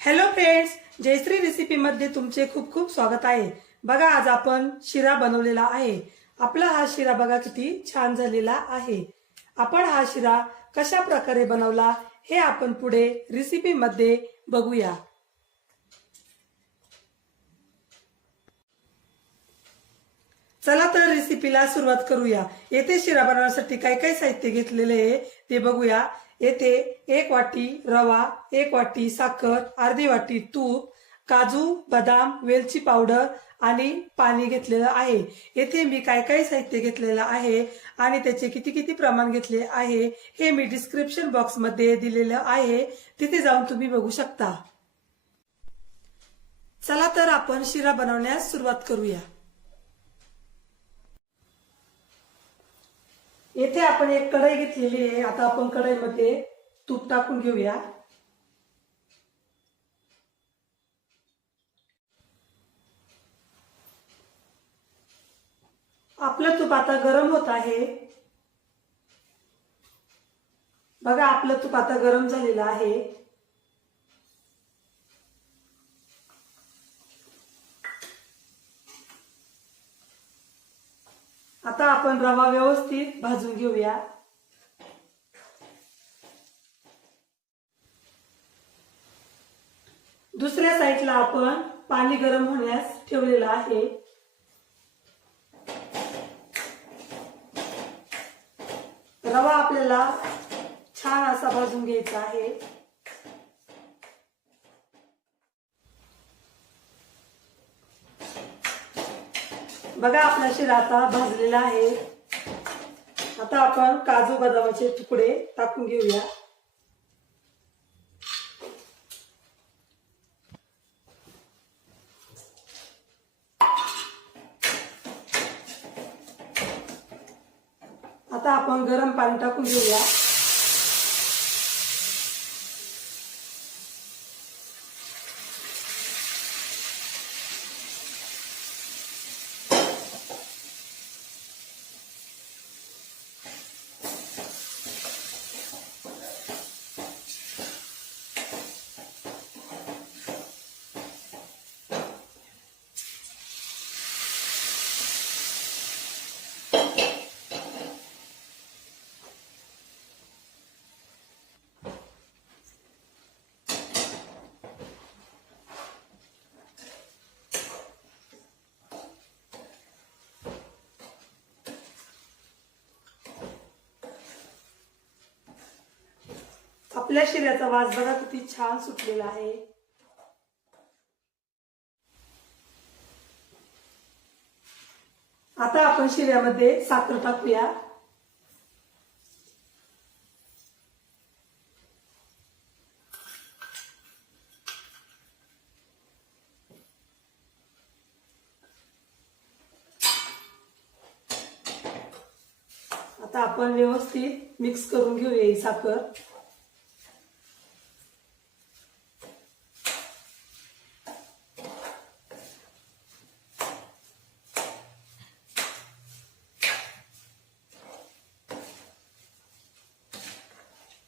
Hello friends, Jayashree recipe मध्ये तुमचे खूप खूप स्वागत आहे। बघा, आज आपण शिरा बनवलेला आहे। आपला हा शिरा बघा किती छान झालेला आहे। आपण हा शिरा कशा प्रकारे बनवला हे आपण पुढे रेसिपी मध्ये बघूया। चला तर रेसिपीला सुरुवात करूया। येथे शिरा बनवण्यासाठी काय काय साहित्य घेतलेले आहे ते बघूया। येथे 1 वाटी रवा, 1 वाटी साखर, अर्धी वाटी तूप, काजू, बदाम, वेलची पावडर आणि पाणी घेतलेलं आहे। येथे मी काय काय साहित्य घेतलेलं आहे आणि त्याचे किती किती प्रमाण घेतले आहे हे मी डिस्क्रिप्शन बॉक्स मध्ये दिलेलं आहे, तिथे जाऊन तुम्ही बघू शकता। चला तर आपण शिरा बनवण्यास सुरुवात करूया। येथे आपण एक कढई घेतलेली आहे। आता आपण कढईमध्ये तूप टाकून घेऊया। आपलं तूप आता गरम होत आहे। बघा, आपलं तूप आता गरम झालेलं आहे। आता आपण रवा व्यवस्थित भाजून घेऊया। दुसऱ्या साईडला आपण पाणी गरम होण्यास ठेवलेलं आहे। रवा आपल्याला छान असा भाजून घ्यायचा आहे। बघा, आपला शिरा आता भाजलेला आहे। आता आपण काजू बदामाचे तुकडे टाकून घेऊया। आता आपण गरम पाणी टाकून घेऊया। आपल्या शिऱ्याचा वास बघा किती छान सुटलेला आहे। आता आपण शिऱ्यामध्ये साखर टाकूया। आता आपण व्यवस्थित मिक्स करून घेऊया ही साखर।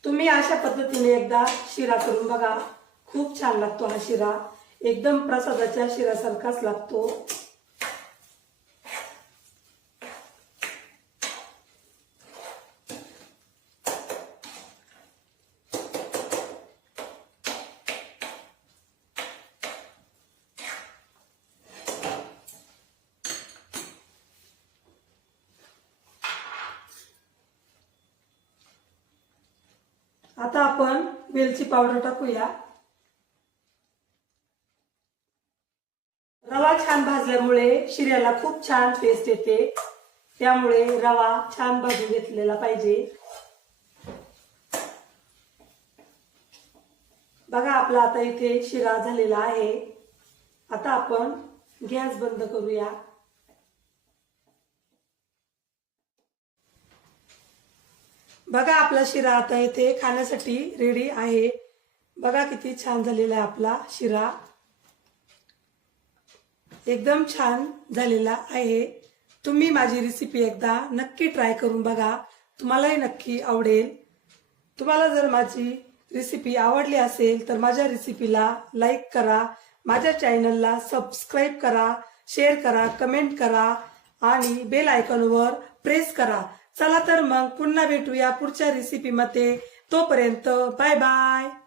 तुम्ही अशा पद्धतीने एकदा शिरा करून बघा, खूप छान लागतो हा शिरा। एकदम प्रसादाच्या शिऱ्यासारखाच लागतो। आता आपण वेलची पावडर टाकूया। रवा छान भाजल्यामुळे शिऱ्याला खूप छान टेस्ट येते, त्यामुळे रवा छान भाजून घेतलेला पाहिजे। बघा, आपला आता इथे शिरा झालेला आहे। आता आपण गॅस बंद करूया। बघा, आपला शिरा आता इथे खाण्यासाठी रेडी आहे। बघा किती छान झालेला आहे आपला शिरा, एकदम छान झालेला आहे। तुम्ही माझी रेसिपी एकदा नक्की ट्राय करून बघा, तुम्हालाही नक्की आवडेल। तुम्हाला जर माझी रेसिपी आवडली असेल तर माझ्या रेसिपीला लाईक करा, माझ्या चॅनलला सबस्क्राईब करा, शेअर करा, कमेंट करा आणि बेल आयकॉनवर प्रेस करा. चला तर मग पुन्हा भेटूया पुढच्या रेसिपीमध्ये. तोपर्यंत बाय बाय.